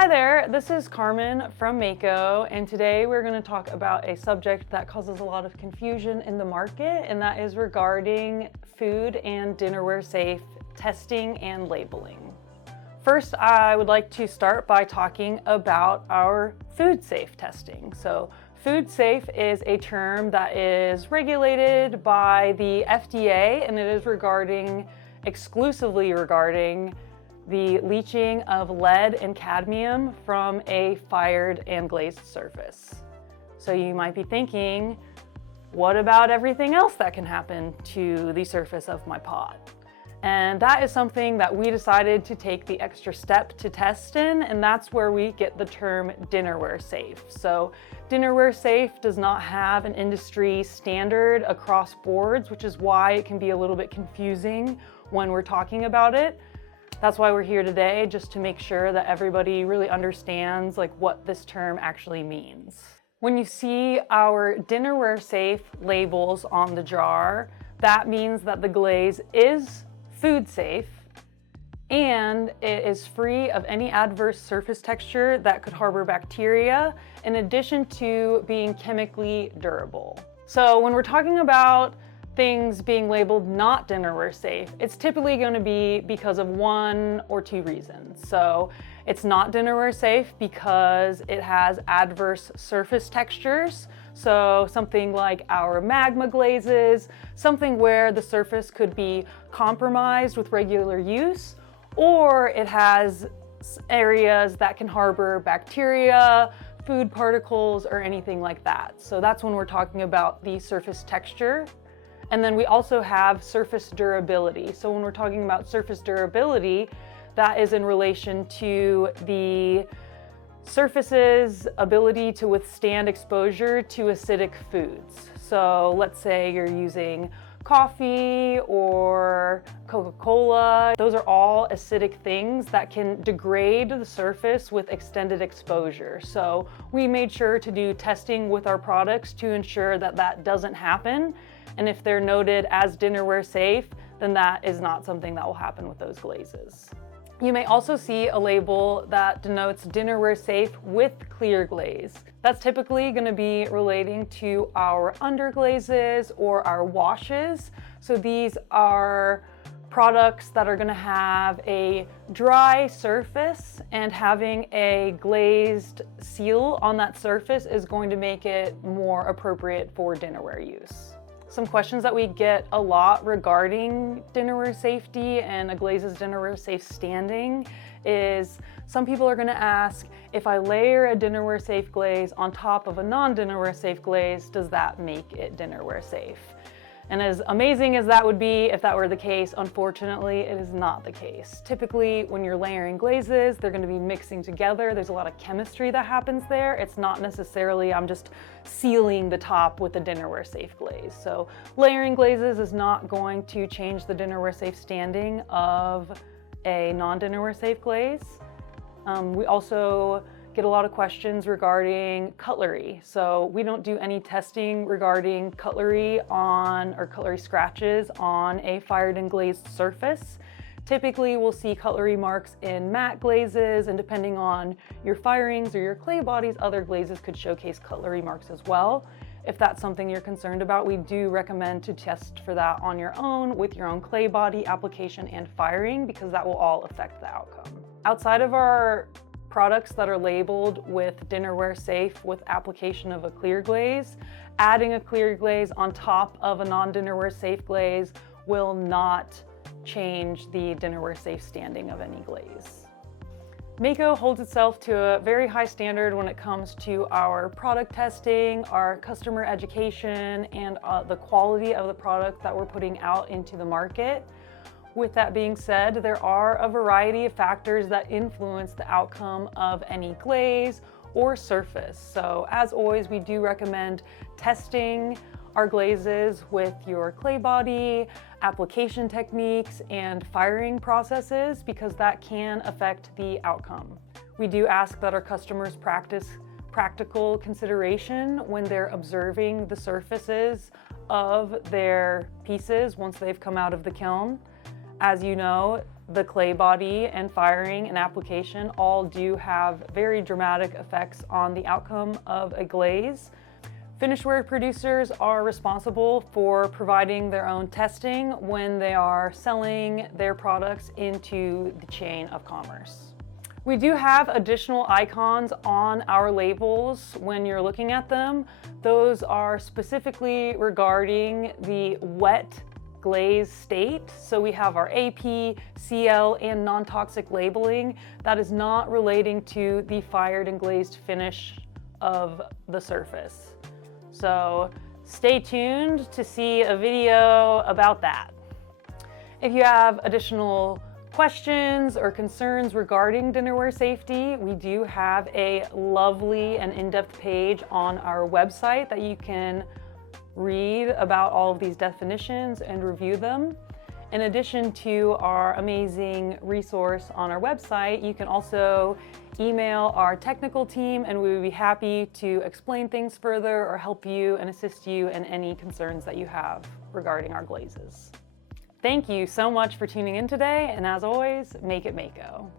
Hi there, this is Carmen from Mako, and today we're going to talk about a subject that causes a lot of confusion in the market, and that is regarding food and dinnerware safe testing and labeling. First, I would like to start by talking about our food safe testing. So, food safe is a term that is regulated by the FDA, and it is exclusively regarding the leaching of lead and cadmium from a fired and glazed surface. So you might be thinking, what about everything else that can happen to the surface of my pot? And that is something that we decided to take the extra step to test in, and that's where we get the term dinnerware safe. So dinnerware safe does not have an industry standard across boards, which is why it can be a little bit confusing when we're talking about it. That's why we're here today, just to make sure that everybody really understands what this term actually means. When you see our dinnerware safe labels on the jar, that means that the glaze is food safe and it is free of any adverse surface texture that could harbor bacteria, in addition to being chemically durable. So when we're talking about things being labeled not dinnerware safe, it's typically going to be because of one or two reasons. So it's not dinnerware safe because it has adverse surface textures. So something like our magma glazes, something where the surface could be compromised with regular use, or it has areas that can harbor bacteria, food particles, or anything like that. So that's when we're talking about the surface texture. And then we also have surface durability. So when we're talking about surface durability, that is in relation to the surface's ability to withstand exposure to acidic foods. So let's say you're using coffee or Coca-Cola. Those are all acidic things that can degrade the surface with extended exposure. So we made sure to do testing with our products to ensure that that doesn't happen. And if they're noted as dinnerware safe, then that is not something that will happen with those glazes. You may also see a label that denotes dinnerware safe with clear glaze. That's typically going to be relating to our underglazes or our washes. So these are products that are going to have a dry surface, and having a glazed seal on that surface is going to make it more appropriate for dinnerware use. Some questions that we get a lot regarding dinnerware safety and a glaze's dinnerware safe standing is some people are going to ask, if I layer a dinnerware safe glaze on top of a non-dinnerware safe glaze, does that make it dinnerware safe? And as amazing as that would be if that were the case, unfortunately, it is not the case. Typically, when you're layering glazes, they're going to be mixing together. There's a lot of chemistry that happens there. It's not necessarily I'm just sealing the top with a dinnerware safe glaze. So layering glazes is not going to change the dinnerware safe standing of a non-dinnerware safe glaze. We also get a lot of questions regarding cutlery. So we don't do any testing regarding cutlery or cutlery scratches on a fired and glazed surface. Typically, we'll see cutlery marks in matte glazes, and depending on your firings or your clay bodies, other glazes could showcase cutlery marks as well. If that's something you're concerned about, we do recommend to test for that on your own with your own clay body application and firing, because that will all affect the outcome. Outside of our products that are labeled with dinnerware safe with application of a clear glaze, adding a clear glaze on top of a non-dinnerware safe glaze will not change the dinnerware safe standing of any glaze. Mako holds itself to a very high standard when it comes to our product testing, our customer education, and the quality of the product that we're putting out into the market. With that being said, there are a variety of factors that influence the outcome of any glaze or surface. So as always, we do recommend testing our glazes with your clay body, application techniques, and firing processes, because that can affect the outcome. We do ask that our customers practice practical consideration when they're observing the surfaces of their pieces once they've come out of the kiln. As you know, the clay body and firing and application all do have very dramatic effects on the outcome of a glaze. Finishware producers are responsible for providing their own testing when they are selling their products into the chain of commerce. We do have additional icons on our labels when you're looking at them. Those are specifically regarding the wet glaze state. So we have our AP, CL, and non-toxic labeling. That is not relating to the fired and glazed finish of the surface. So stay tuned to see a video about that. If you have additional questions or concerns regarding dinnerware safety, we do have a lovely and in-depth page on our website that you can read about all of these definitions and review them. In addition to our amazing resource on our website, you can also email our technical team and we would be happy to explain things further or help you and assist you in any concerns that you have regarding our glazes. Thank you so much for tuning in today, and as always, make it Mako.